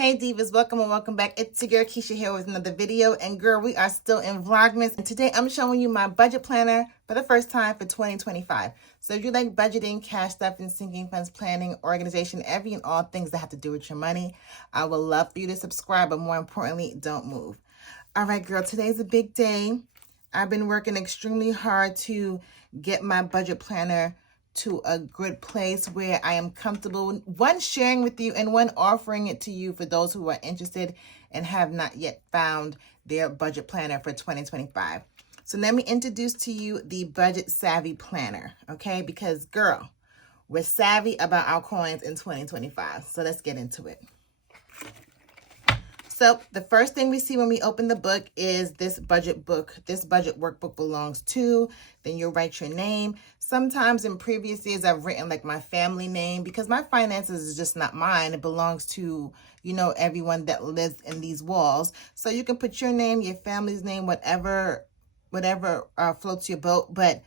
Hey Divas, welcome and welcome back. It's your girl Keisha here with another video. And girl, we are still in Vlogmas. And today I'm showing you my budget planner for the first time for 2025. So if you like budgeting, cash stuff, and sinking funds, planning, organization, every and all things that have to do with your money, I would love for you to subscribe, but more importantly, don't move. All right, girl, today's a big day. I've been working extremely hard to get my budget planner to a good place where I am comfortable, one, sharing with you, and one, offering it to you for those who are interested and have not yet found their budget planner for 2025. So let me introduce to you the Budget Savvy Planner, okay? Because girl, we're savvy about our coins in 2025. So let's get into it. So the first thing we see when we open the book is this budget book. This budget workbook belongs to, then you'll write your name. Sometimes in previous years, I've written like my family name because my finances is just not mine. It belongs to, everyone that lives in these walls. So you can put your name, your family's name, whatever floats your boat. But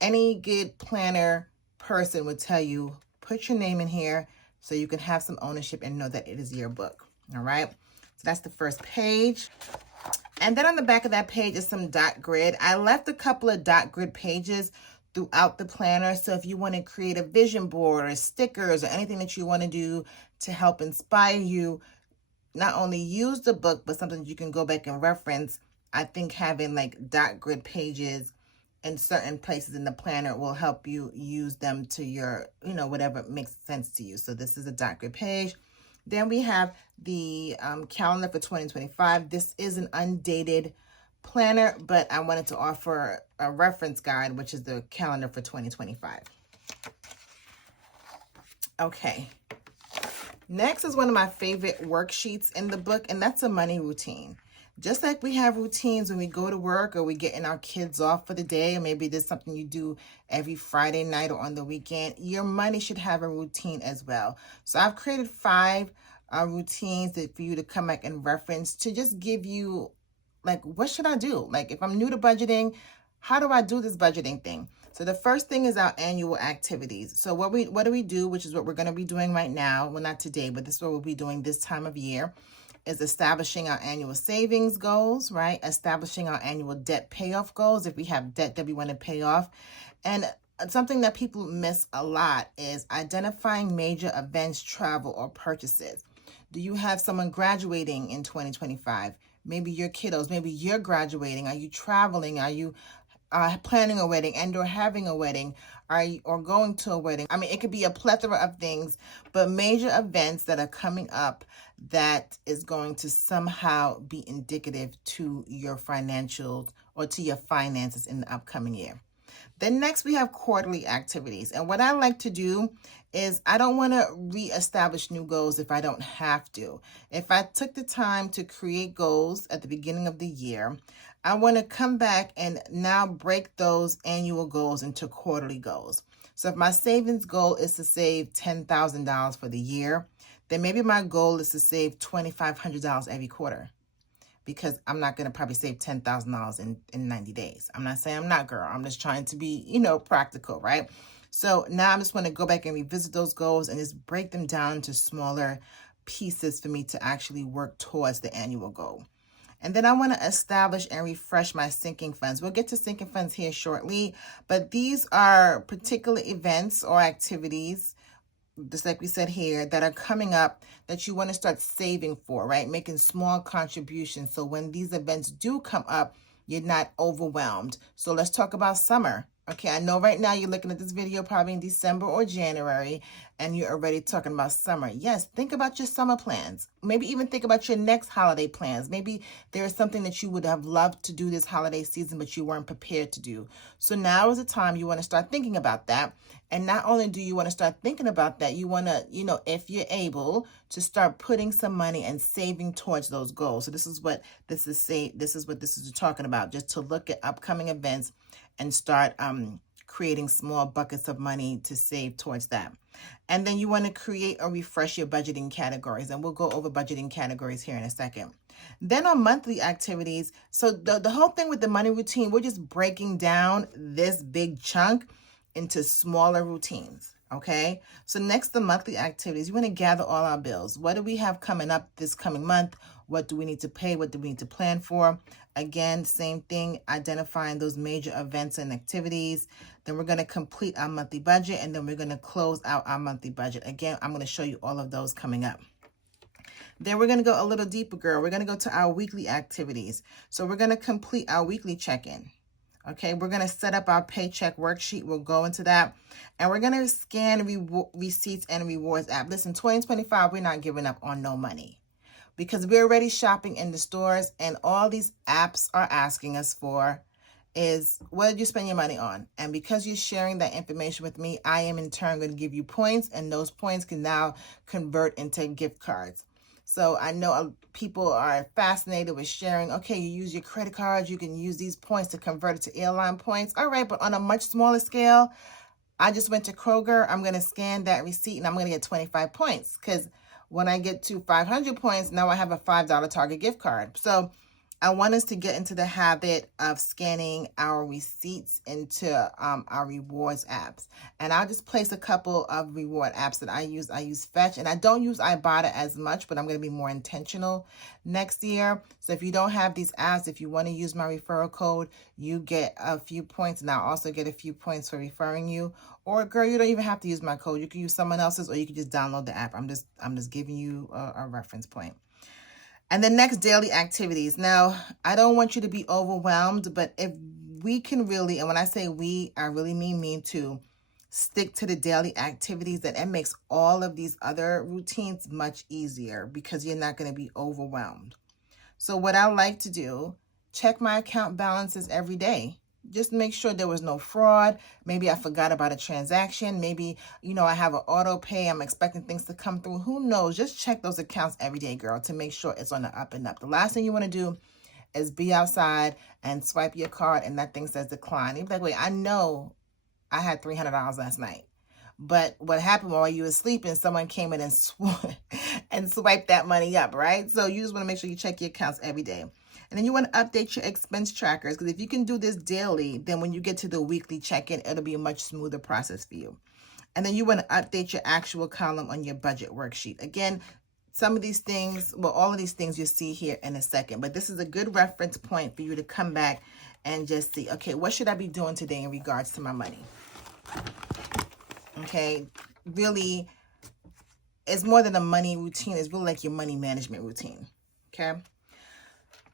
any good planner person would tell you, put your name in here so you can have some ownership and know that it is your book. All right. So that's the first page. And then on the back of that page is some dot grid. I left a couple of dot grid pages throughout the planner. So if you want to create a vision board or stickers or anything that you want to do to help inspire you, not only use the book, but something you can go back and reference, I think having like dot grid pages in certain places in the planner will help you use them to your, whatever makes sense to you. So this is a dot grid page. Then we have the calendar for 2025. This is an undated planner, but I wanted to offer a reference guide, which is the calendar for 2025. Okay. Next is one of my favorite worksheets in the book, and that's a money routine. Just like we have routines when we go to work or we getting our kids off for the day, or maybe there's something you do every Friday night or on the weekend, your money should have a routine as well. So I've created 5 routines that for you to come back and reference to just give you, like, what should I do? Like, if I'm new to budgeting, how do I do this budgeting thing? So the first thing is our annual activities. So what do we do, which is what we're going to be doing right now. Well, not today, but this is what we'll be doing this time of year, is establishing our annual savings goals, right? Establishing our annual debt payoff goals if we have debt that we want to pay off. And something that people miss a lot is identifying major events, travel, or purchases. Do you have someone graduating in 2025? Maybe your kiddos, maybe you're graduating. Are you traveling? Are you planning a wedding and or having a wedding? Or going to a wedding? I mean, it could be a plethora of things, but major events that are coming up that is going to somehow be indicative to your financials or to your finances in the upcoming year. Then next we have quarterly activities. And what I like to do is I don't want to reestablish new goals if I don't have to. If I took the time to create goals at the beginning of the year, I want to come back and now break those annual goals into quarterly goals. So if my savings goal is to save $10,000 for the year, then maybe my goal is to save $2,500 every quarter, because I'm not going to probably save $10,000 in 90 days. I'm not saying I'm not, girl. I'm just trying to be, practical, right? So now I just want to go back and revisit those goals and just break them down into smaller pieces for me to actually work towards the annual goal. And then I want to establish and refresh my sinking funds. We'll get to sinking funds here shortly, but these are particular events or activities, just like we said here, that are coming up that you want to start saving for, right? Making small contributions. So when these events do come up, you're not overwhelmed. So let's talk about summer. Okay, I know right now you're looking at this video probably in December or January, and you're already talking about summer. Yes, think about your summer plans. Maybe even think about your next holiday plans. Maybe there is something that you would have loved to do this holiday season, but you weren't prepared to do. So now is the time you want to start thinking about that. And not only do you want to start thinking about that, you want to, if you're able, to start putting some money and saving towards those goals. So this is what this is talking about, just to look at upcoming events and start creating small buckets of money to save towards that. And then you want to create or refresh your budgeting categories. And we'll go over budgeting categories here in a second. Then on monthly activities, so the whole thing with the money routine, we're just breaking down this big chunk into smaller routines. Okay, so next, the monthly activities. You want to gather all our bills. What do we have coming up this coming month? What do we need to pay? What do we need to plan for? Again, same thing, identifying those major events and activities. Then we're going to complete our monthly budget, and then we're going to close out our monthly budget. Again, I'm going to show you all of those coming up. Then we're going to go a little deeper, girl. We're going to go to our weekly activities. So we're going to complete our weekly check-in. Okay, we're going to set up our paycheck worksheet. We'll go into that. And we're going to scan receipts and rewards app. Listen, 2025, we're not giving up on no money, because we're already shopping in the stores, and all these apps are asking us for is, what did you spend your money on? And because you're sharing that information with me, I am in turn going to give you points, and those points can now convert into gift cards. So I know people are fascinated with sharing. Okay, you use your credit cards, you can use these points to convert it to airline points. All right, but on a much smaller scale, I just went to Kroger. I'm going to scan that receipt, and I'm going to get 25 points, because when I get to 500 points, now I have a $5 Target gift card. So I want us to get into the habit of scanning our receipts into our rewards apps. And I'll just place a couple of reward apps that I use. I use Fetch, and I don't use Ibotta as much, but I'm going to be more intentional next year. So if you don't have these apps, if you want to use my referral code, you get a few points, and I'll also get a few points for referring you. Or, girl, you don't even have to use my code. You can use someone else's, or you can just download the app. I'm just giving you a reference point. And the next, daily activities. Now, I don't want you to be overwhelmed, but if we can really, and when I say we, I really mean me too, stick to the daily activities, then it makes all of these other routines much easier, because you're not going to be overwhelmed. So what I like to do, check my account balances every day. Just make sure there was no fraud. Maybe I forgot about a transaction. Maybe, I have an auto pay. I'm expecting things to come through. Who knows? Just check those accounts every day, girl, to make sure it's on the up and up. The last thing you want to do is be outside and swipe your card and that thing says decline. You'd be like, wait, I know I had $300 last night. But what happened while you were sleeping, someone came in and swiped that money up, right? So you just want to make sure you check your accounts every day. And then you want to update your expense trackers, because if you can do this daily, then when you get to the weekly check-in, it'll be a much smoother process for you. And then you want to update your actual column on your budget worksheet. Again, some of these things, well, all of these things you'll see here in a second, but this is a good reference point for you to come back and just see, okay, what should I be doing today in regards to my money? Okay, really, it's more than a money routine. It's really like your money management routine, okay?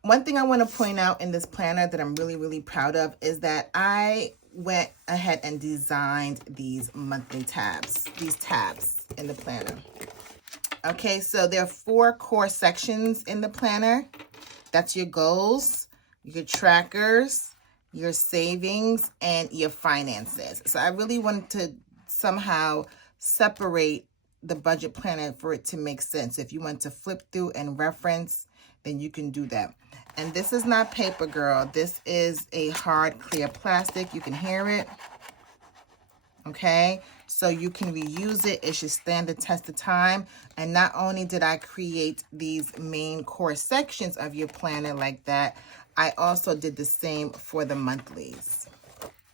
One thing I want to point out in this planner that I'm really, really proud of is that I went ahead and designed these monthly tabs, these tabs in the planner. Okay, so there are 4 core sections in the planner. That's your goals, your trackers, your savings, and your finances. So I really wanted to somehow separate the budget planner for it to make sense. If you want to flip through and reference, then you can do that. And this is not paper, girl. This is a hard, clear plastic. You can hear it. Okay, so you can reuse it. It should stand the test of time. And not only did I create these main core sections of your planner like that, I also did the same for the monthlies.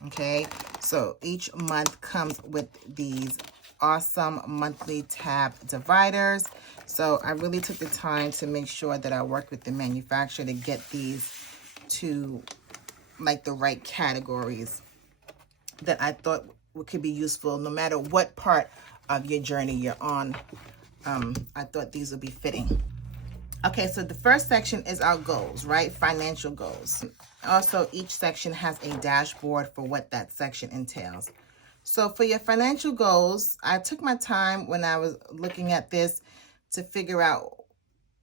Okay, so each month comes with these awesome monthly tab dividers. So I really took the time to make sure that I worked with the manufacturer to get these to like the right categories that I thought could be useful no matter what part of your journey you're on. I thought these would be fitting. Okay, so the first section is our goals, right? Financial goals. Also, each section has a dashboard for what that section entails. So for your financial goals, I took my time when I was looking at this to figure out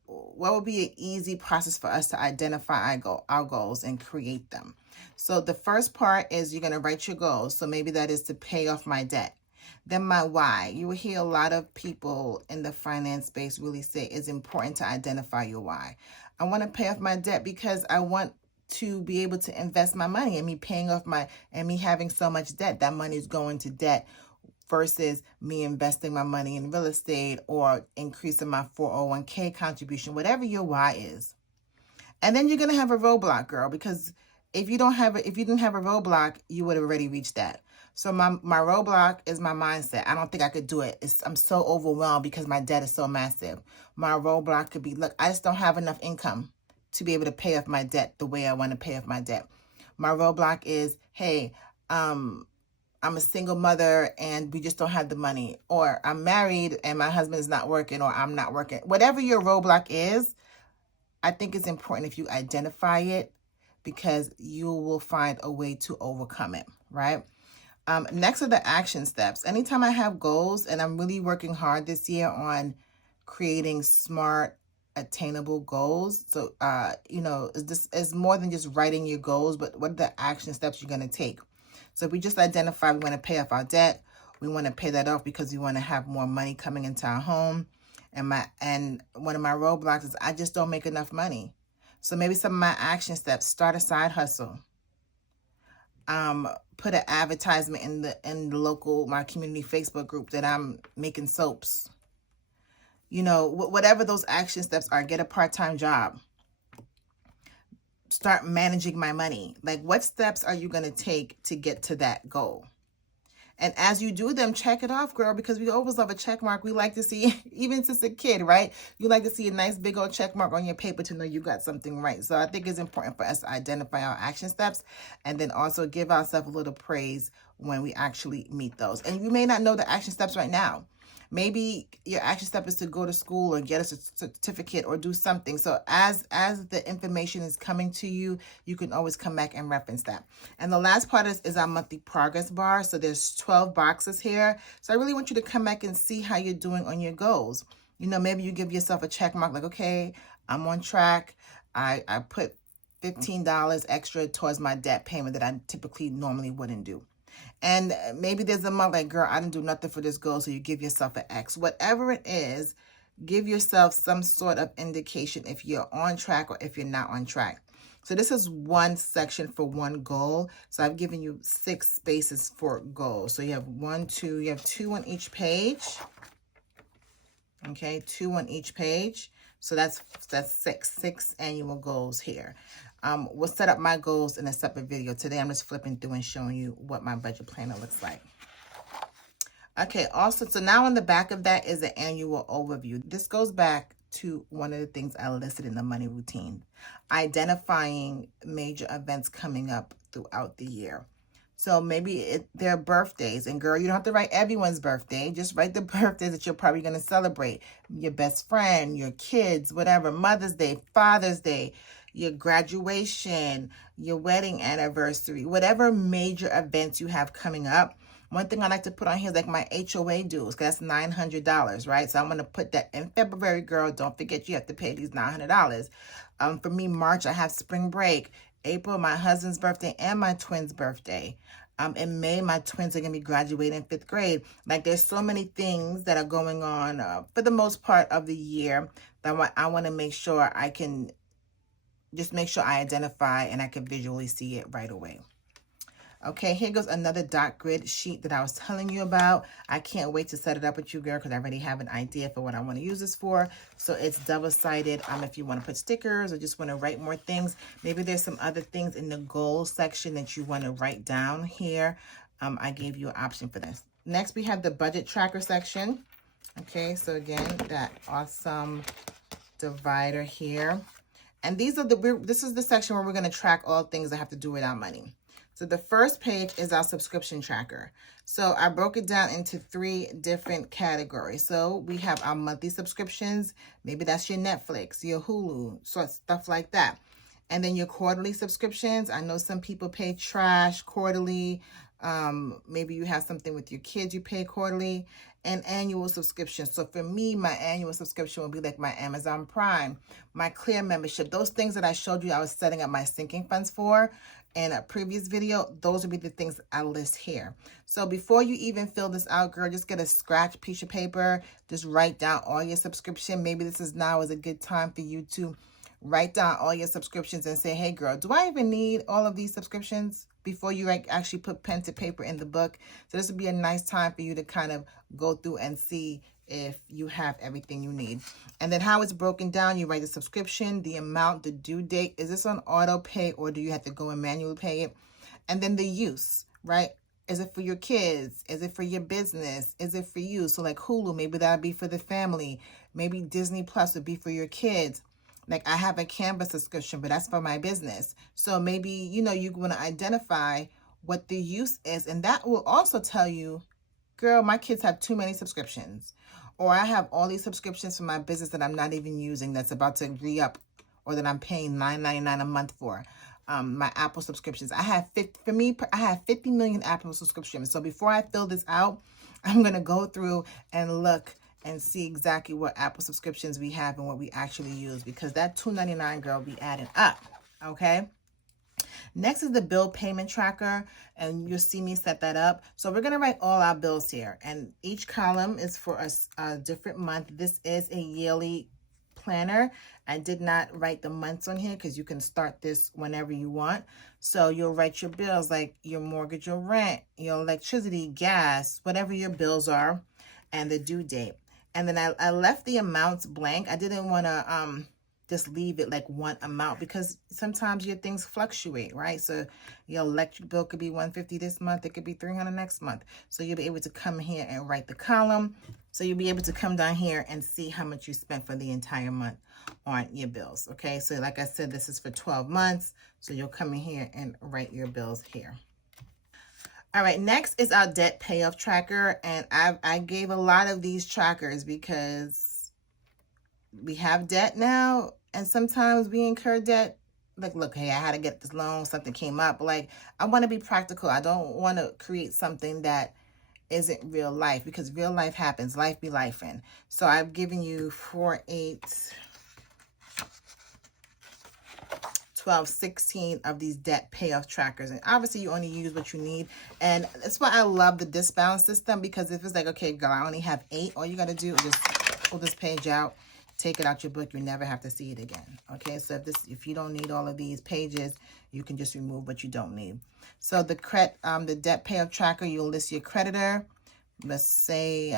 what would be an easy process for us to identify our goals and create them. So the first part is you're going to write your goals. So maybe that is to pay off my debt. Then my why. You will hear a lot of people in the finance space really say it's important to identify your why. I want to pay off my debt because I want to be able to invest my money, and me paying off me having so much debt, that money is going to debt versus me investing my money in real estate or increasing my 401k contribution, whatever your why is. And then you're going to have a roadblock, girl, because if you didn't have a roadblock, you would have already reached that. So my roadblock is my mindset. I don't think I could do it. I'm so overwhelmed because my debt is so massive. My roadblock could be, look, I just don't have enough income to be able to pay off my debt the way I want to pay off my debt. My roadblock is, hey, I'm a single mother and we just don't have the money. Or I'm married and my husband is not working, or I'm not working. Whatever your roadblock is, I think it's important if you identify it, because you will find a way to overcome it, right? Next are the action steps. Anytime I have goals, and I'm really working hard this year on creating smart, attainable goals. So, this is more than just writing your goals, but what are the action steps you're going to take? So if we just identify, we want to pay off our debt. We want to pay that off because we want to have more money coming into our home. And one of my roadblocks is I just don't make enough money. So maybe some of my action steps: start a side hustle. Put an advertisement in the local, my community Facebook group that I'm making soaps. Whatever those action steps are, get a part-time job. Start managing my money. Like, what steps are you going to take to get to that goal? And as you do them, check it off, girl, because we always love a check mark. We like to see, even since a kid, right? You like to see a nice big old check mark on your paper to know you got something right. So I think it's important for us to identify our action steps and then also give ourselves a little praise when we actually meet those. And you may not know the action steps right now. Maybe your action step is to go to school or get a certificate or do something. So as the information is coming to you, you can always come back and reference that. And the last part is our monthly progress bar. So there's 12 boxes here. So I really want you to come back and see how you're doing on your goals. Maybe you give yourself a check mark, like, okay, I'm on track. I put $15 extra towards my debt payment that I typically normally wouldn't do. And maybe there's a month like, girl, I didn't do nothing for this goal. So you give yourself an X. Whatever it is, give yourself some sort of indication if you're on track or if you're not on track. So this is one section for one goal. So I've given you 6 spaces for goals. So you have 1, 2, you have 2 on each page. Okay, 2 on each page. So that's 6 annual goals here. We'll set up my goals in a separate video. Today, I'm just flipping through and showing you what my budget planner looks like. Okay, also, so now on the back of that is an annual overview. This goes back to one of the things I listed in the money routine, identifying major events coming up throughout the year. So maybe their birthdays, and girl, you don't have to write everyone's birthday. Just write the birthdays that you're probably going to celebrate. Your best friend, your kids, whatever, Mother's Day, Father's Day, your graduation, your wedding anniversary, whatever major events you have coming up. One thing I like to put on here is like my HOA dues, because that's $900, right? So I'm going to put that in February, girl. Don't forget you have to pay these $900. For me, March, I have spring break. April, my husband's birthday and my twin's birthday. In May, my twins are going to be graduating 5th grade. Like, there's so many things that are going on for the most part of the year that I want to make sure I can just make sure I identify and I can visually see it right away. Okay, here goes another dot grid sheet that I was telling you about. I can't wait to set it up with you, girl, because I already have an idea for what I want to use this for. So it's double-sided. If you want to put stickers or just want to write more things, maybe there's some other things in the goals section that you want to write down here. I gave you an option for this. Next, we have the budget tracker section. Okay, so again, that awesome divider here. And this is the section where we're going to track all things that have to do with our money. So the first page is our subscription tracker. So I broke it down into 3 different categories. So we have our monthly subscriptions. Maybe that's your Netflix, your Hulu, so stuff like that. And then your quarterly subscriptions. I know some people pay trash quarterly. Maybe you have something with your kids you pay quarterly. And annual subscription. So for me, my annual subscription will be like my Amazon Prime, my Clear membership. Those things that I showed you I was setting up my sinking funds for in a previous video, those would be the things I list here. So before you even fill this out, girl, just get a scratch piece of paper. Just write down all your subscription. Maybe this is a good time for you to write down all your subscriptions and say, hey, girl, do I even need all of these subscriptions? Before you actually put pen to paper in the book. So this would be a nice time for you to kind of go through and see if you have everything you need. And then how it's broken down, you write the subscription, the amount, the due date. Is this on auto pay or do you have to go and manually pay it? And then the use, right? Is it for your kids? Is it for your business? Is it for you? So like Hulu, maybe that'd be for the family. Maybe Disney Plus would be for your kids. Like I have a Canva subscription, but that's for my business. So maybe, you know, you want to identify what the use is. And that will also tell you, girl, my kids have too many subscriptions. Or I have all these subscriptions for my business that I'm not even using that's about to re-up, or that I'm paying $9.99 a month for. My Apple subscriptions. I have 50 million Apple subscriptions. So before I fill this out, I'm going to go through and look and see exactly what Apple subscriptions we have and what we actually use, because that $2.99, girl, be adding up. Okay. Next is the bill payment tracker, and you'll see me set that up. So we're going to write all our bills here, and each column is for a different month. This is a yearly planner. I did not write the months on here because you can start this whenever you want. So you'll write your bills, like your mortgage, your rent, your electricity, gas, whatever your bills are, and the due date. And then I left the amounts blank. I didn't want to just leave it like one amount, because sometimes your things fluctuate, right? So your electric bill could be $150 this month. It could be $300 next month. So you'll be able to come here and write the column. So you'll be able to come down here and see how much you spent for the entire month on your bills. Okay. So like I said, this is for 12 months. So you'll come in here and write your bills here. All right, next is our debt payoff tracker. And I gave a lot of these trackers because we have debt now, and sometimes we incur debt. Like, look, hey, I had to get this loan, something came up. Like, I want to be practical. I don't want to create something that isn't real life, because real life happens. Life be lifing. So I've given you 4, 8, 12, 16 of these debt payoff trackers. And obviously you only use what you need. And that's why I love the disbalance system, because if it's like, okay, girl, I only have 8, all you got to do is just pull this page out, take it out your book. You never have to see it again. Okay, so if you don't need all of these pages, you can just remove what you don't need. So the debt payoff tracker, you'll list your creditor. Let's say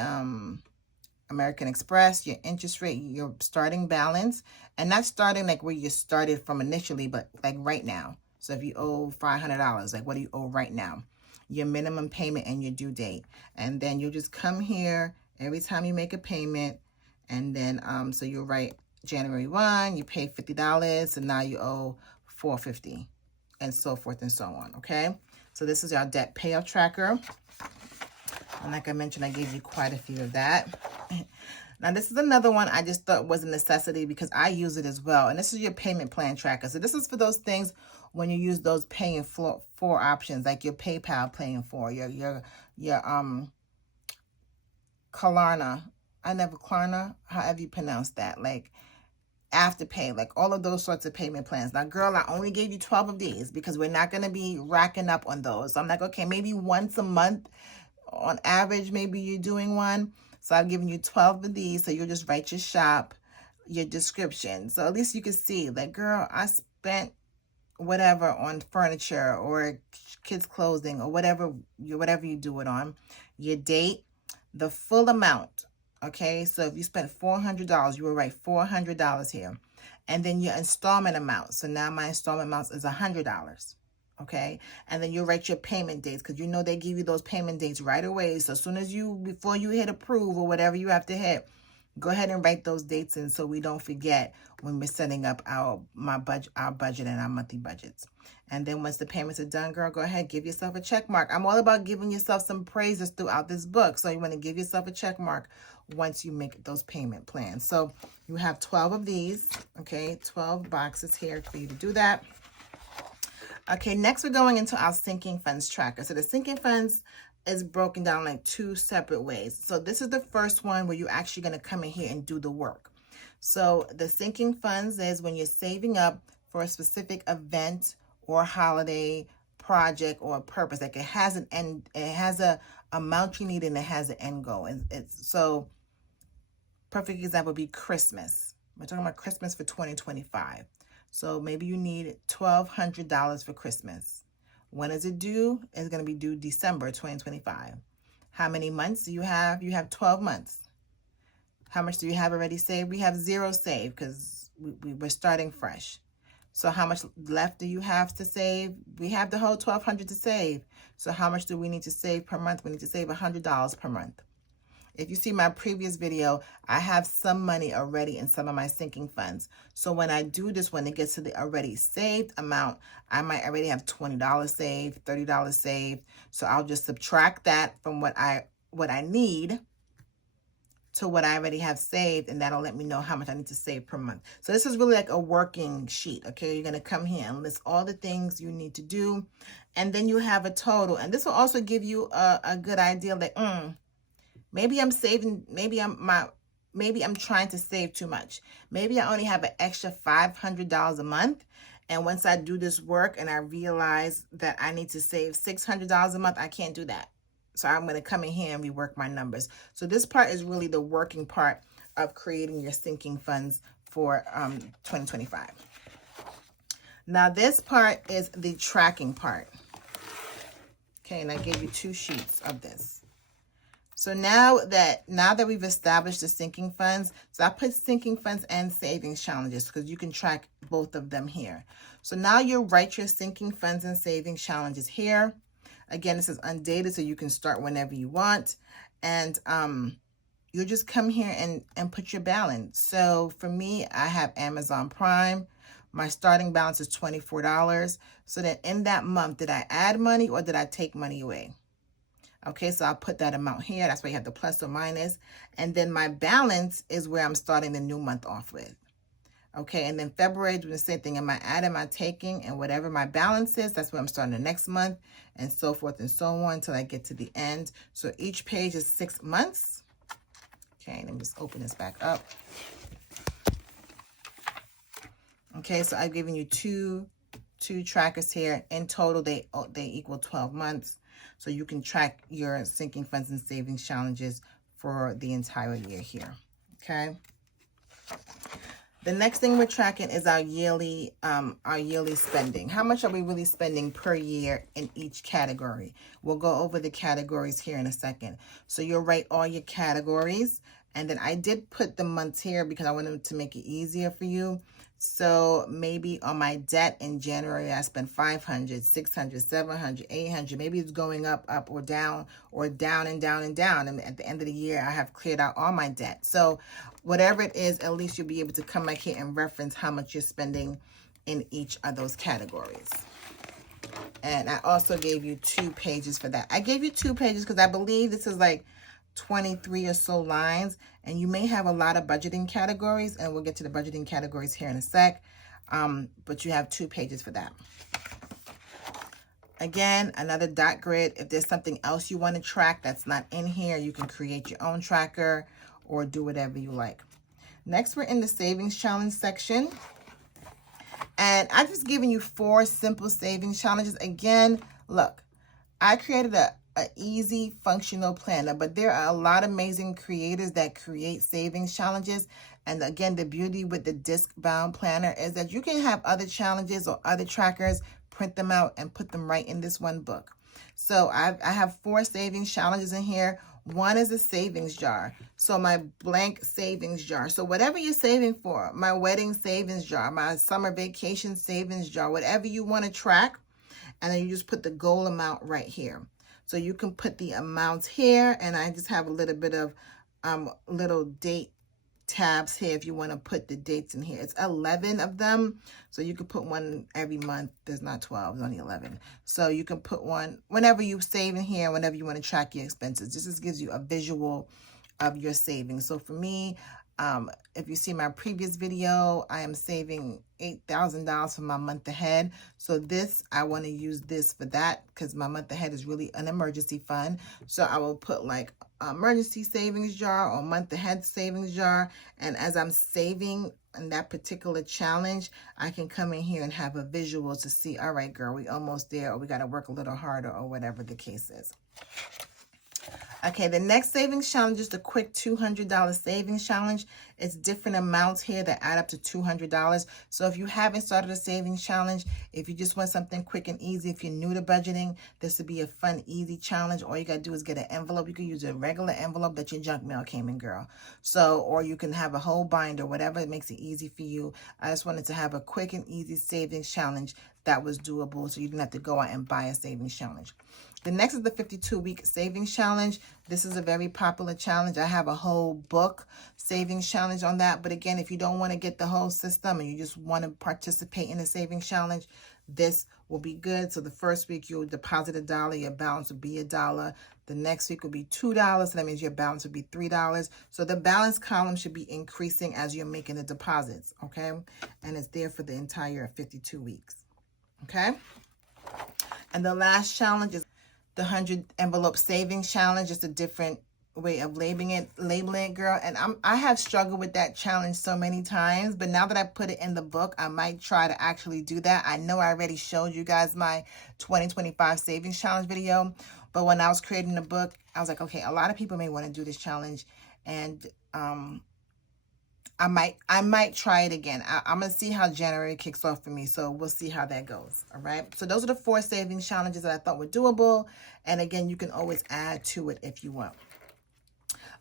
American Express, your interest rate, your starting balance, and not starting like where you started from initially, but like right now. So if you owe $500, like what do you owe right now? Your minimum payment and your due date. And then you'll just come here every time you make a payment. And then, so you'll write January 1, you pay $50, and now you owe $450, and so forth and so on. Okay. So this is our debt payoff tracker. And like I mentioned, I gave you quite a few of that. Now, this is another one I just thought was a necessity because I use it as well. And this is your payment plan tracker. So this is for those things when you use those paying for options, like your PayPal paying for, your Klarna. Klarna, however you pronounce that, like Afterpay, like all of those sorts of payment plans. Now, girl, I only gave you 12 of these because we're not going to be racking up on those. So I'm like, okay, maybe once a month on average, maybe you're doing one. So I've given you 12 of these. So you'll just write your shop, your description. So at least you can see, like, girl, I spent whatever on furniture or kids' clothing or whatever you do it on. Your date, the full amount. Okay, so if you spent $400, you will write $400 here. And then your installment amount. So now my installment amount is $100. Okay, and then you'll write your payment dates, because you know they give you those payment dates right away. So as soon as before you hit approve or whatever you have to hit, go ahead and write those dates in so we don't forget when we're setting up our budget and our monthly budgets. And then once the payments are done, girl, go ahead, give yourself a check mark. I'm all about giving yourself some praises throughout this book. So you want to give yourself a check mark once you make those payment plans. So you have 12 of these, okay, 12 boxes here for you to do that. Okay, next we're going into our sinking funds tracker. So the sinking funds is broken down like 2 separate ways. So this is the first one where you're actually going to come in here and do the work. So the sinking funds is when you're saving up for a specific event or holiday, project, or purpose. Like it has an end, it has a amount you need, and it has an end goal. And it's so perfect example would be Christmas. We're talking about Christmas for 2025. So maybe you need $1,200 for Christmas. When is it due? It's going to be due December 2025. How many months do you have? You have 12 months. How much do you have already saved? We have 0 saved because we're starting fresh. So how much left do you have to save? We have the whole $1,200 to save. So how much do we need to save per month? We need to save $100 per month. If you see my previous video, I have some money already in some of my sinking funds. So when I do this, when it gets to the already saved amount, I might already have $20 saved, $30 saved. So I'll just subtract that from what I need to what I already have saved, and that'll let me know how much I need to save per month. So this is really like a working sheet, okay? You're going to come here and list all the things you need to do, and then you have a total. And this will also give you a good idea like, maybe I'm saving, maybe I'm trying to save too much. Maybe I only have an extra $500 a month. And once I do this work and I realize that I need to save $600 a month, I can't do that. So I'm going to come in here and rework my numbers. So this part is really the working part of creating your sinking funds for 2025. Now this part is the tracking part. Okay, and I gave you 2 sheets of this. So now that we've established the sinking funds, so I put sinking funds and savings challenges because you can track both of them here. So now you write your sinking funds and savings challenges here. Again, this is undated, so you can start whenever you want. And you'll just come here and put your balance. So for me, I have Amazon Prime. My starting balance is $24. So then in that month, did I add money or did I take money away? Okay, so I'll put that amount here. That's why you have the plus or minus. And then my balance is where I'm starting the new month off with. Okay, and then February, doing the same thing. Am I adding, am I taking? And whatever my balance is, that's where I'm starting the next month, and so forth and so on until I get to the end. So each page is 6 months. Okay, let me just open this back up. Okay, so I've given you two trackers here. In total, they equal 12 months. So you can track your sinking funds and savings challenges for the entire year here. Okay. The next thing we're tracking is our yearly spending. How much are we really spending per year in each category? We'll go over the categories here in a second. So you'll write all your categories. And then I did put the months here because I wanted to make it easier for you. So maybe on my debt in January, I spent 500, 600, 700, 800. Maybe it's going up or down and down and down. And at the end of the year, I have cleared out all my debt. So whatever it is, at least you'll be able to come back here and reference how much you're spending in each of those categories. And I also gave you 2 pages for that. I gave you 2 pages because I believe this is like 23 or so lines, and you may have a lot of budgeting categories, and we'll get to the budgeting categories here in a sec, but you have 2 pages for that. Again, another dot grid. If there's something else you want to track that's not in here, you can create your own tracker or do whatever you like. Next, we're in the savings challenge section, and I've just given you 4 simple savings challenges. Again, look, I created a easy functional planner, but there are a lot of amazing creators that create savings challenges. And again, the beauty with the disc bound planner is that you can have other challenges or other trackers, print them out and put them right in this one book. So I have 4 savings challenges in here. One is a savings jar. So my blank savings jar. So whatever you're saving for, my wedding savings jar, my summer vacation savings jar, whatever you want to track, and then you just put the goal amount right here. So you can put the amounts here, and I just have a little bit of little date tabs here if you want to put the dates in here. It's 11 of them, so you can put one every month. There's not 12, there's only 11. So you can put one whenever you save in here, whenever you want to track your expenses. This just gives you a visual of your savings. So for me, if you see my previous video, I am saving $8,000 for my month ahead. So this, I want to use this for that because my month ahead is really an emergency fund. So I will put like emergency savings jar or month ahead savings jar. And as I'm saving in that particular challenge, I can come in here and have a visual to see, all right, girl, we almost there, or we got to work a little harder, or whatever the case is. Okay, the next savings challenge is the quick $200 savings challenge. It's different amounts here that add up to $200. So if you haven't started a savings challenge, if you just want something quick and easy, if you're new to budgeting, this would be a fun, easy challenge. All you got to do is get an envelope. You can use a regular envelope that your junk mail came in, girl. So, or you can have a whole binder, whatever it makes it easy for you. I just wanted to have a quick and easy savings challenge that was doable, so you didn't have to go out and buy a savings challenge. The next is the 52-week savings challenge. This is a very popular challenge. I have a whole book savings challenge on that. But again, if you don't want to get the whole system and you just want to participate in the savings challenge, this will be good. So the first week you'll deposit $1, your balance will be $1. The next week will be $2, so that means your balance will be $3. So the balance column should be increasing as you're making the deposits, okay? And it's there for the entire 52 weeks, okay? And the last challenge is the 100 envelope savings challenge. Just a different way of labeling it, girl. And I have struggled with that challenge so many times, but now that I put it in the book, I might try to actually do that. I know I already showed you guys my 2025 savings challenge video, but when I was creating the book, I was like, okay, a lot of people may want to do this challenge, and I might try it again. I'm going to see how January kicks off for me. So we'll see how that goes. All right. So those are the 4 savings challenges that I thought were doable. And again, you can always add to it if you want.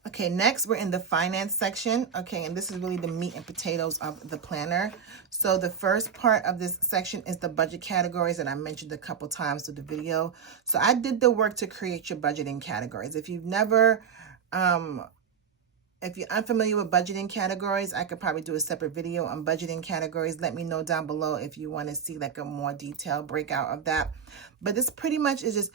Okay, next we're in the finance section. Okay, and this is really the meat and potatoes of the planner. So the first part of this section is the budget categories that I mentioned a couple times through the video. So I did the work to create your budgeting categories. If you've never, if you're unfamiliar with budgeting categories, I could probably do a separate video on budgeting categories. Let me know down below if you want to see like a more detailed breakout of that. But this pretty much is just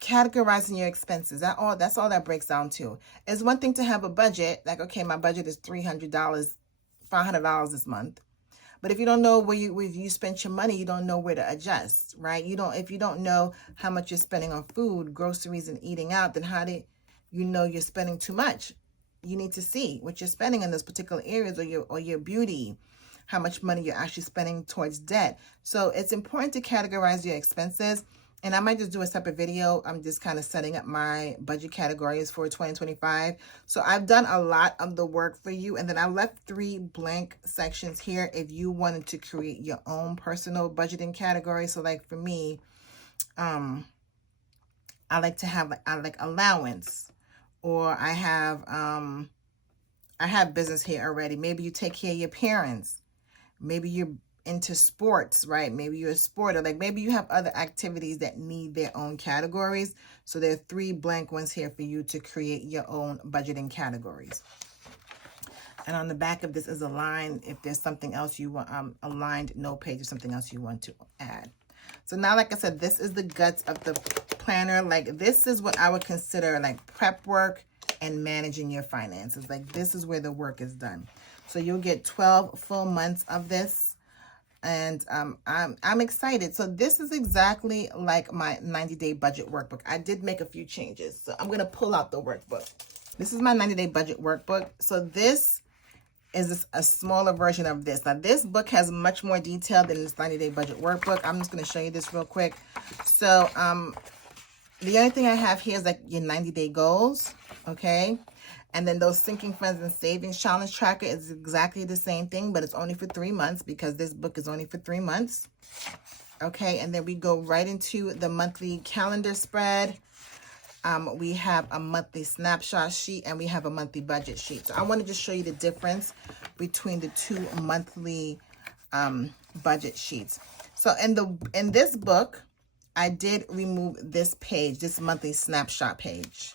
categorizing your expenses. That's all that breaks down to. It's one thing to have a budget, like, okay, my budget is $300, $500 this month. But if you don't know where you spent your money, you don't know where to adjust, right? If you don't know how much you're spending on food, groceries, and eating out, then how do you know you're spending too much? You need to see what you're spending in those particular areas, or your beauty, how much money you're actually spending towards debt. So it's important to categorize your expenses. And I might just do a separate video. I'm just kind of setting up my budget categories for 2025. So I've done a lot of the work for you. And then I left 3 blank sections here if you wanted to create your own personal budgeting category. So like for me, I like to have allowance, or I have business here already. Maybe you take care of your parents. Maybe you're into sports, right? Maybe you're a sporter. Like maybe you have other activities that need their own categories. So there are 3 blank ones here for you to create your own budgeting categories. And on the back of this is a line if there's something else you want, aligned note page or something else you want to add. So now, like I said, this is the guts of the planner. Like this is what I would consider like prep work and managing your finances. Like this is where the work is done. So you'll get 12 full months of this. And I'm excited. So this is exactly like my 90-day budget workbook. I did make a few changes. So I'm going to pull out the workbook. This is my 90-day budget workbook. So this is a smaller version of this. Now this book has much more detail than this 90-day budget workbook. I'm just going to show you this real quick. So the only thing I have here is like your 90-day goals. Okay. And then those sinking funds and savings challenge tracker is exactly the same thing, but it's only for 3 months because this book is only for 3 months. Okay, and then we go right into the monthly calendar spread. We have a monthly snapshot sheet and we have a monthly budget sheet. So I want to just show you the difference between the 2 monthly budget sheets. So in this book, I did remove this page, this monthly snapshot page.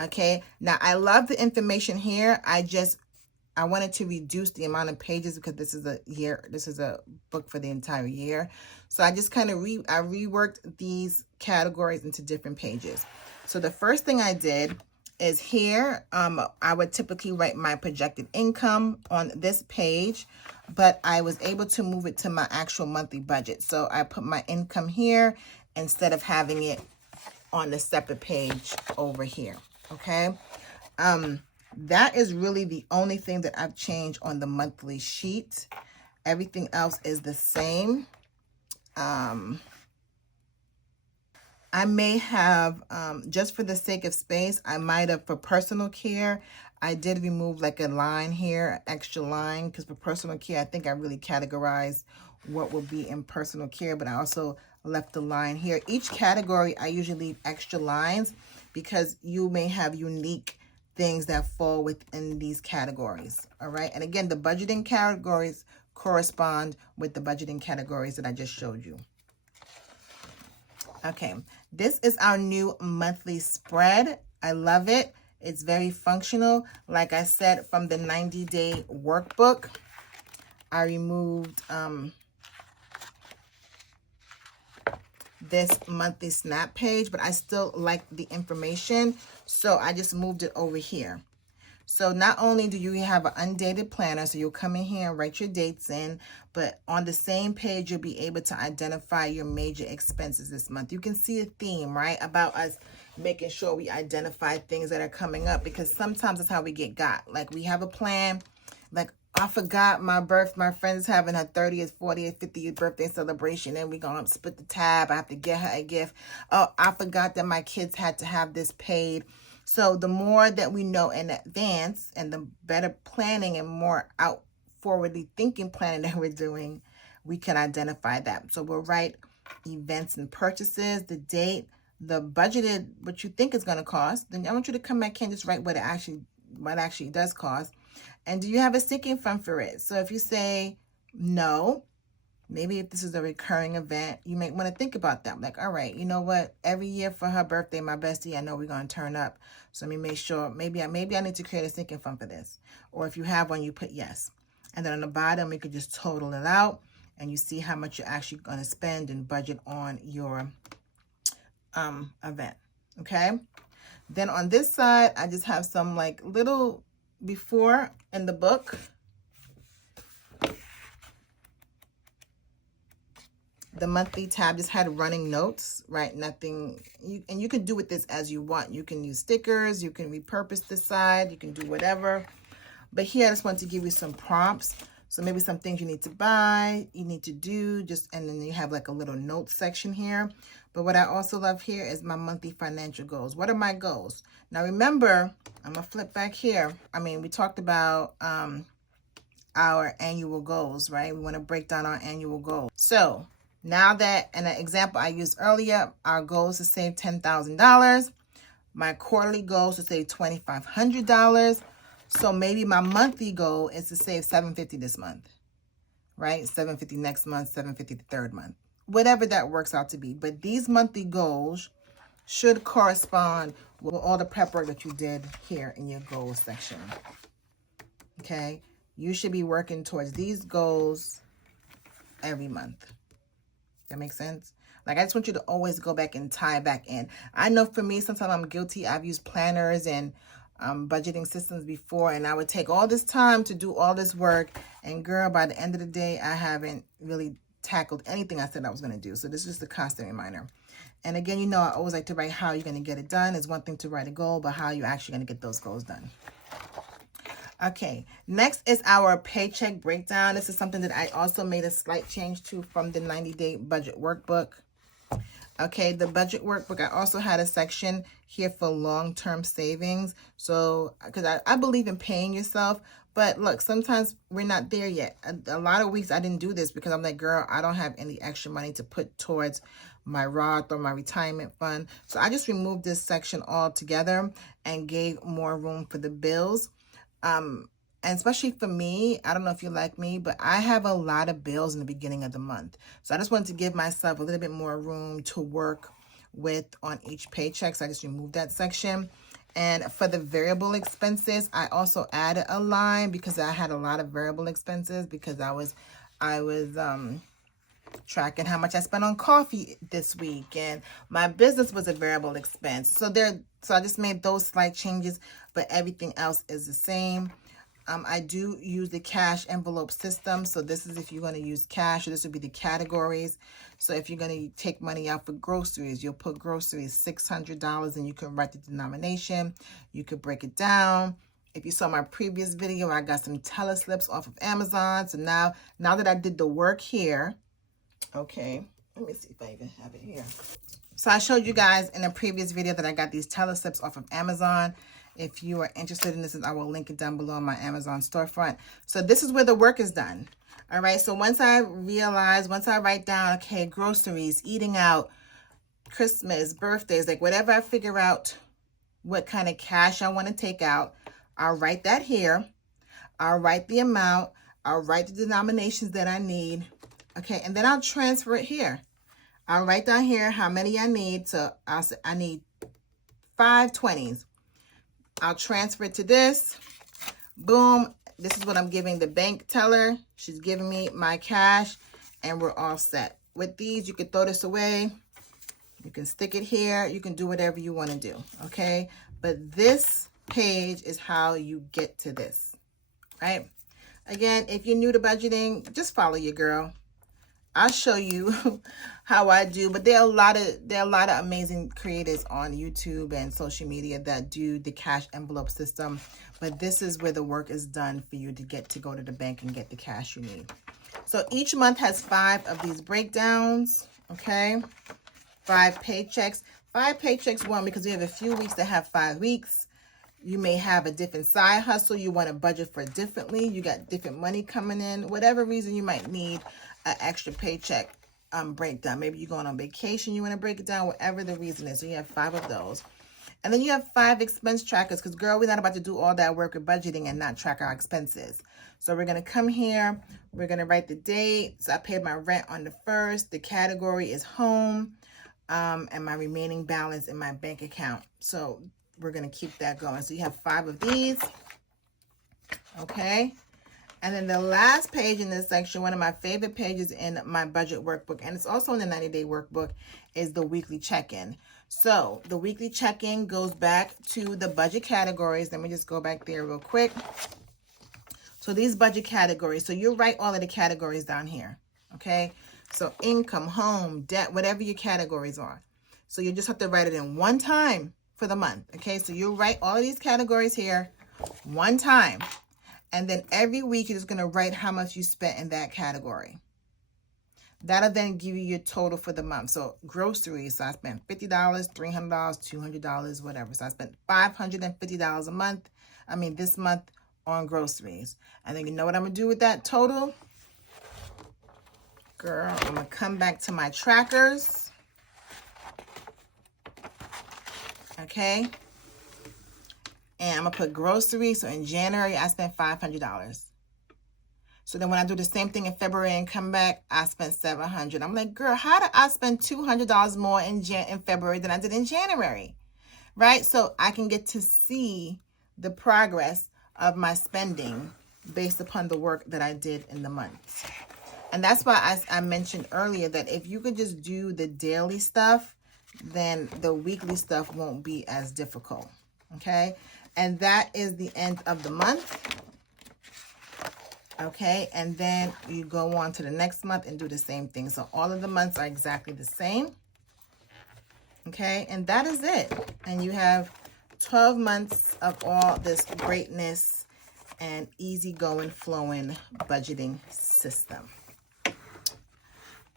Okay, now I love the information here. I wanted to reduce the amount of pages because this is a book for the entire year. So I just kind of reworked these categories into different pages. So the first thing I did is here, I would typically write my projected income on this page, but I was able to move it to my actual monthly budget. So I put my income here instead of having it on the separate page over here. Okay. That is really the only thing that I've changed on the monthly sheet. Everything else is the same. I may have, just for the sake of space, I might have, for personal care, I did remove like a line here, extra line, because for personal care, I think I really categorized what will be in personal care, but I also left the line here. Each category, I usually leave extra lines because you may have unique things that fall within these categories, all right? And again, the budgeting categories correspond with the budgeting categories that I just showed you. Okay, this is our new monthly spread. I love it. It's very functional. Like I said, from the 90-day workbook, I removed this monthly snap page, but I still like the information, so I just moved it over here. So not only do you have an undated planner, so you'll come in here and write your dates in, but on the same page, you'll be able to identify your major expenses this month. You can see a theme, right, about us making sure we identify things that are coming up, because sometimes that's how we get got. Like, we have a plan, like, I forgot my friend's having her 30th, 40th, 50th birthday celebration, and we're going to split the tab. I have to get her a gift. Oh, I forgot that my kids had to have this paid. So the more that we know in advance and the better planning and more out forwardly thinking planning that we're doing, we can identify that. So we'll write events and purchases, the date, the budgeted, what you think is going to cost. Then I want you to come back here and just write what actually does cost. And do you have a sinking fund for it? So if you say no, maybe if this is a recurring event, you might want to think about that. Like, all right, you know what? Every year for her birthday, my bestie, I know we're going to turn up. So let me make sure, maybe I need to create a sinking fund for this. Or if you have one, you put yes. And then on the bottom, you could just total it out and you see how much you're actually going to spend and budget on your event. Okay. Then on this side, I just have some like little before in the book. The monthly tab just had running notes, right? Nothing, and you can do with this as you want. You can use stickers, you can repurpose this side, you can do whatever. But here I just want to give you some prompts. So maybe some things you need to buy, you need to do, and then you have like a little notes section here. But what I also love here is my monthly financial goals. What are my goals? Now remember, I'm gonna flip back here. I mean, we talked about our annual goals, right? We want to break down our annual goals. So now that, in an example I used earlier, our goal is to save $10,000. My quarterly goal is to save $2,500. So maybe my monthly goal is to save $750 this month, right? $750 next month, $750 the third month, whatever that works out to be. But these monthly goals should correspond with all the prep work that you did here in your goals section. Okay, you should be working towards these goals every month. That makes sense? Like, I just want you to always go back and tie back in. I know for me, sometimes I'm guilty. I've used planners and budgeting systems before, and I would take all this time to do all this work. And girl, by the end of the day, I haven't really tackled anything I said I was going to do. So this is just a constant reminder. And again, you know, I always like to write how you're going to get it done. It's one thing to write a goal, but how you're actually going to get those goals done. Okay, next is our paycheck breakdown. This is something that I also made a slight change to from the 90-day budget workbook. Okay, the budget workbook, I also had a section here for long-term savings. So, because I believe in paying yourself, but look, sometimes we're not there yet. A lot of weeks I didn't do this because I'm like, girl, I don't have any extra money to put towards my Roth or my retirement fund. So I just removed this section altogether and gave more room for the bills. And especially for me, I don't know if you're like me, but I have a lot of bills in the beginning of the month. So I just wanted to give myself a little bit more room to work with on each paycheck. So I just removed that section. And for the variable expenses, I also added a line because I had a lot of variable expenses because I was tracking how much I spent on coffee this week, and my business was a variable expense. So I just made those slight changes, but everything else is the same. I do use the cash envelope system. So this is if you're going to use cash, this would be the categories. So if you're going to take money out for groceries, you'll put groceries $600 and you can write the denomination. You could break it down. If you saw my previous video, I got some teleslips off of Amazon. So now that I did the work here, okay, let me see if I even have it here. So I showed you guys in a previous video that I got these teleslips off of Amazon. If you are interested in this, I will link it down below in my Amazon storefront. So this is where the work is done. All right, so once I write down, okay, groceries, eating out, Christmas, birthdays, like whatever I figure out what kind of cash I want to take out, I'll write that here. I'll write the amount. I'll write the denominations that I need. Okay, and then I'll transfer it here. I'll write down here how many I need. So I'll say I need 5 20s. I'll transfer it to this. Boom. This is what I'm giving the bank teller. She's giving me my cash, and we're all set. With these, you can throw this away. You can stick it here. You can do whatever you want to do, okay? But this page is how you get to this, right? Again, if you're new to budgeting, just follow your girl. I'll show you how I do, but there are a lot of amazing creators on YouTube and social media that do the cash envelope system, but this is where the work is done for you to get to go to the bank and get the cash you need. So each month has 5 of these breakdowns, okay? 5 paychecks. 5 paychecks, one, because we have a few weeks that have 5 weeks. You may have a different side hustle. You want to budget for differently. You got different money coming in. Whatever reason you might need an extra paycheck breakdown. Maybe you're going on vacation. You want to break it down, whatever the reason is. So you have 5 of those. And then you have 5 expense trackers because, girl, we're not about to do all that work with budgeting and not track our expenses. So we're going to come here. We're going to write the date. So I paid my rent on the 1st. The category is home. And my remaining balance in my bank account. So we're going to keep that going. So you have 5 of these. Okay. And then the last page in this section, one of my favorite pages in my budget workbook, and it's also in the 90-day workbook, is the weekly check-in. So the weekly check-in goes back to the budget categories. Let me just go back there real quick. So these budget categories. So you write all of the categories down here. Okay. So income, home, debt, whatever your categories are. So you just have to write it in one time for the month. Okay. So you write all of these categories here one time. And then every week, you're just going to write how much you spent in that category. That'll then give you your total for the month. So groceries, so I spent $50, $300, $200, whatever. So I spent $550 a month. This month on groceries. And then you know what I'm going to do with that total? Girl, I'm going to come back to my trackers. Okay. And I'm going to put groceries. So in January, I spent $500. So then when I do the same thing in February and come back, I spent $700. I'm like, girl, how did I spend $200 more in February than I did in January? Right? So I can get to see the progress of my spending based upon the work that I did in the months. And that's why I mentioned earlier that if you could just do the daily stuff, then the weekly stuff won't be as difficult. Okay? And that is the end of the month. Okay, and then you go on to the next month and do the same thing. So all of the months are exactly the same. Okay, and that is it. And you have 12 months of all this greatness and easygoing, flowing budgeting system.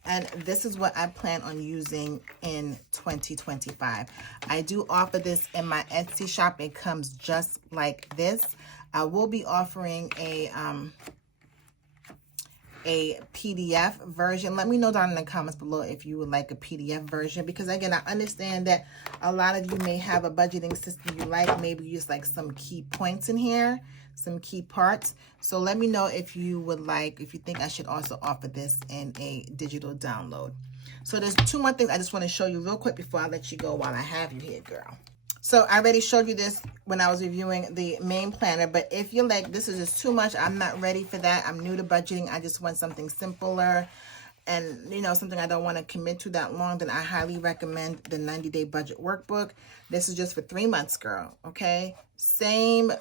And this is what I plan on using in 2025. I do offer this in my Etsy shop. It comes just like this. I will be offering a PDF version. Let me know down in the comments below if you would like a PDF version, because again, I understand that a lot of you may have a budgeting system you like, maybe just like some key points in here, some key parts. So let me know if you think I should also offer this in a digital download. So there's 2 more things I just want to show you real quick before I let you go while I have you here, girl. So I already showed you this when I was reviewing the main planner, but if you're like, this is just too much, I'm not ready for that, I'm new to budgeting, I just want something simpler and, something I don't want to commit to that long, then I highly recommend the 90-day budget workbook. This is just for 3 months, girl, okay? Same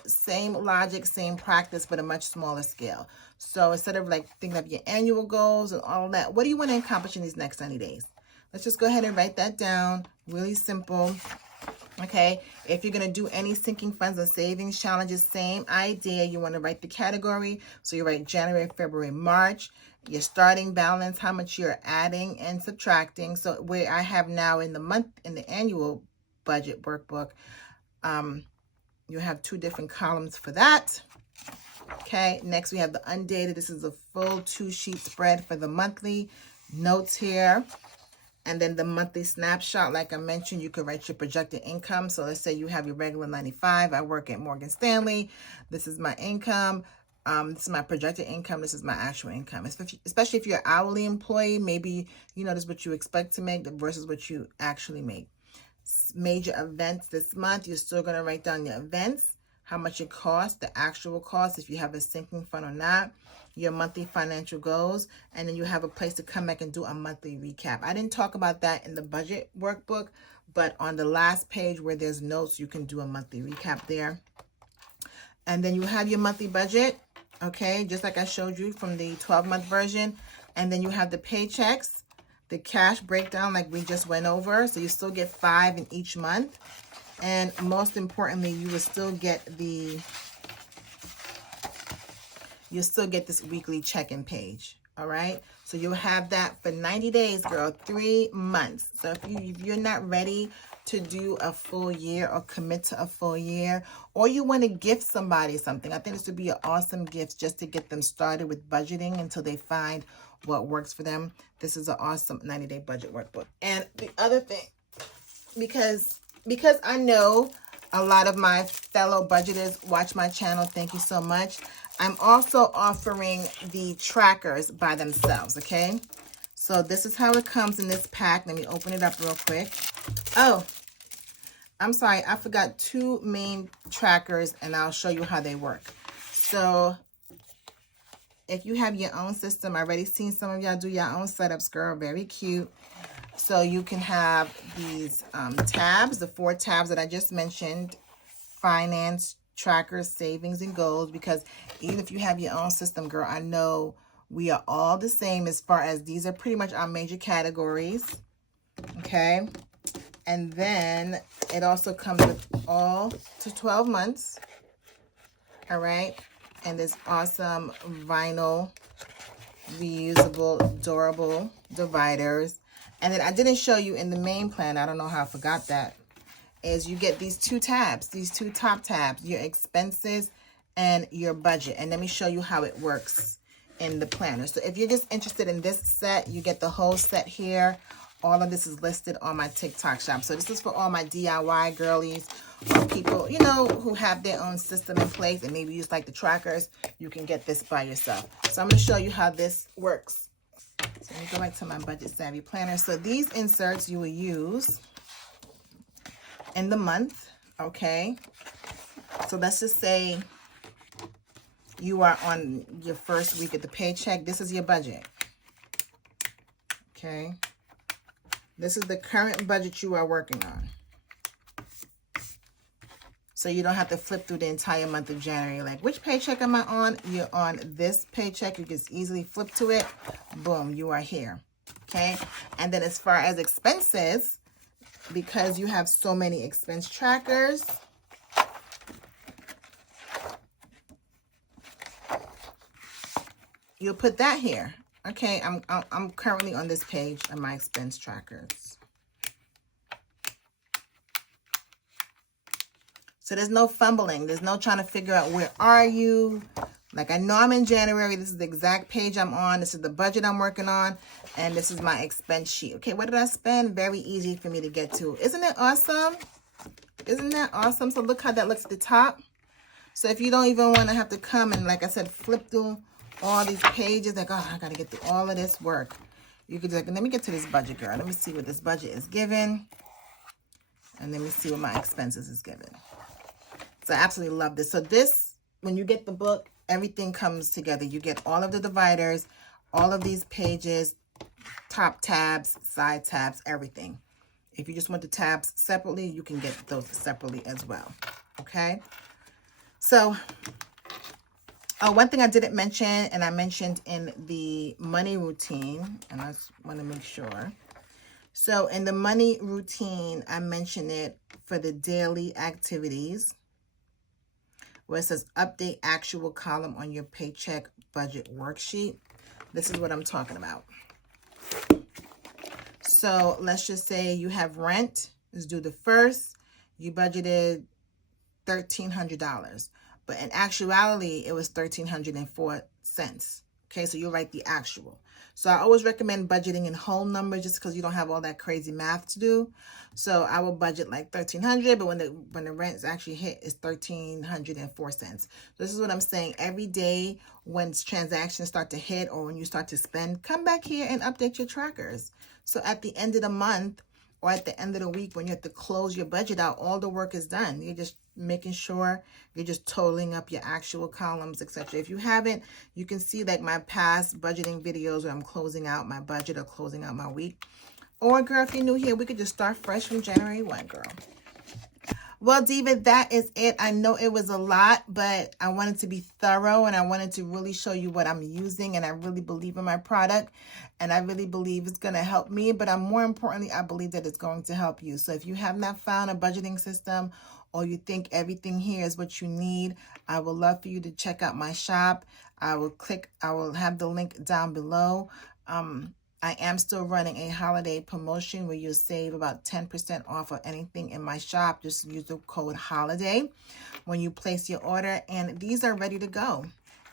logic, same practice, but a much smaller scale. So instead of thinking of your annual goals and all that, what do you want to accomplish in these next 90 days? Let's just go ahead and write that down, really simple. Okay, if you're going to do any sinking funds or savings challenges, same idea. You want to write the category. So you write January, February, March, your starting balance, how much you're adding and subtracting. So where I have now in the month, in the annual budget workbook, you have 2 different columns for that. Okay, next we have the undated. This is a full 2-sheet spread for the monthly notes here. And then the monthly snapshot, like I mentioned, you could write your projected income. So let's say you have your regular 95. I work at Morgan Stanley. This is my income. This is my projected income. This is my actual income. Especially if you're an hourly employee, maybe you know this is what you expect to make versus what you actually make. Major events this month, you're still going to write down your events, how much it costs, the actual cost, if you have a sinking fund or not, your monthly financial goals, and then you have a place to come back and do a monthly recap. I didn't talk about that in the budget workbook, but on the last page where there's notes, you can do a monthly recap there. And then you have your monthly budget, okay, just like I showed you from the 12-month version. And then you have the paychecks, the cash breakdown like we just went over. So you still get 5 in each month. And most importantly, you will still get this weekly check-in page. All right. So you'll have that for 90 days, girl, 3 months. So if you're not ready to do a full year or commit to a full year, or you want to gift somebody something, I think this would be an awesome gift just to get them started with budgeting until they find what works for them. This is an awesome 90-day budget workbook. And the other thing, because I know a lot of my fellow budgeters watch my channel, thank you so much. I'm also offering the trackers by themselves, okay? So this is how it comes in this pack. Let me open it up real quick. Oh, I'm sorry. I forgot 2 main trackers, and I'll show you how they work. So if you have your own system, I've already seen some of y'all do your own setups, girl. Very cute. So you can have these tabs, the 4 tabs that I just mentioned, finance, trackers, savings, and goals, because even if you have your own system, girl, I know we are all the same as far as these are pretty much our major categories, okay? And then it also comes with all to 12 months, all right? And this awesome vinyl, reusable, durable dividers. And then I didn't show you in the main plan, I don't know how I forgot that, is you get these 2 tabs, these 2 top tabs, your expenses and your budget. And let me show you how it works in the planner. So if you're just interested in this set, you get the whole set here. All of this is listed on my TikTok shop. So this is for all my DIY girlies or people, you know, who have their own system in place and maybe you just like the trackers. You can get this by yourself. So I'm going to show you how this works. So let me go back to my Budget Savvy Planner. So these inserts you will use in the month, okay? So let's just say you are on your first week of the paycheck. This is your budget, okay? This is the current budget you are working on. So you don't have to flip through the entire month of January. Like, which paycheck am I on? You're on this paycheck. You can easily flip to it. Boom, you are here, okay? And then as far as expenses, because you have so many expense trackers, you'll put that here. Okay, I'm currently on this page of my expense trackers. So there's no fumbling. There's no trying to figure out where are you. Like, I know I'm in January. This is the exact page I'm on. This is the budget I'm working on. And this is my expense sheet. Okay, what did I spend? Very easy for me to get to. Isn't it awesome? Isn't that awesome? So look how that looks at the top. So if you don't even want to have to come and, like I said, flip through all these pages, like, oh, I got to get through all of this work. You could just, let me get to this budget, girl. Let me see what this budget is given. And let me see what my expenses is given. So I absolutely love this. So this, when you get the book, everything comes together. You get all of the dividers, all of these pages, top tabs, side tabs, everything. If you just want the tabs separately, you can get those separately as well. Okay. So, one thing I didn't mention, and I mentioned in the money routine, and I just want to make sure. So in the money routine, I mention it for the daily activities where it says update actual column on your paycheck budget worksheet. This is what I'm talking about. So let's just say you have rent is due the 1st. You budgeted $1,300, but in actuality, it was 1,304 cents. Okay, so you write the actual. So I always recommend budgeting in whole numbers just because you don't have all that crazy math to do. So I will budget like 1,300, but when the rent's actually hit, it's 1,304 cents. So this is what I'm saying. Every day when transactions start to hit or when you start to spend, come back here and update your trackers. So at the end of the month, or at the end of the week when you have to close your budget out, all the work is done. You're just making sure you're just totaling up your actual columns, etc. If you haven't, you can see like my past budgeting videos where I'm closing out my budget or closing out my week. Or girl, if you're new here, we could just start fresh from January 1, girl. Well, Diva, that is it. I know it was a lot, but I wanted to be thorough and I wanted to really show you what I'm using, and I really believe in my product and I really believe it's going to help me, but more importantly, I believe that it's going to help you. So if you have not found a budgeting system or you think everything here is what you need, I would love for you to check out my shop. I will have the link down below. I am still running a holiday promotion where you'll save about 10% off of anything in my shop. Just use the code HOLIDAY when you place your order. And these are ready to go.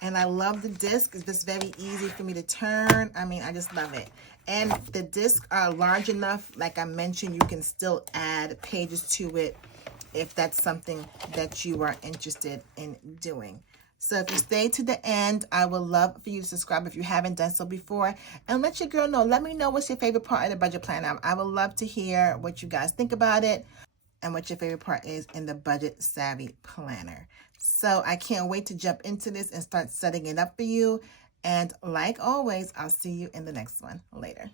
And I love the disc. It's just very easy for me to turn. I mean, I just love it. And the discs are large enough. Like I mentioned, you can still add pages to it if that's something that you are interested in doing. So if you stay to the end, I would love for you to subscribe if you haven't done so before. And let your girl know. Let me know what's your favorite part of the budget planner. I would love to hear what you guys think about it and what your favorite part is in the Budget Savvy Planner. So I can't wait to jump into this and start setting it up for you. And like always, I'll see you in the next one. Later.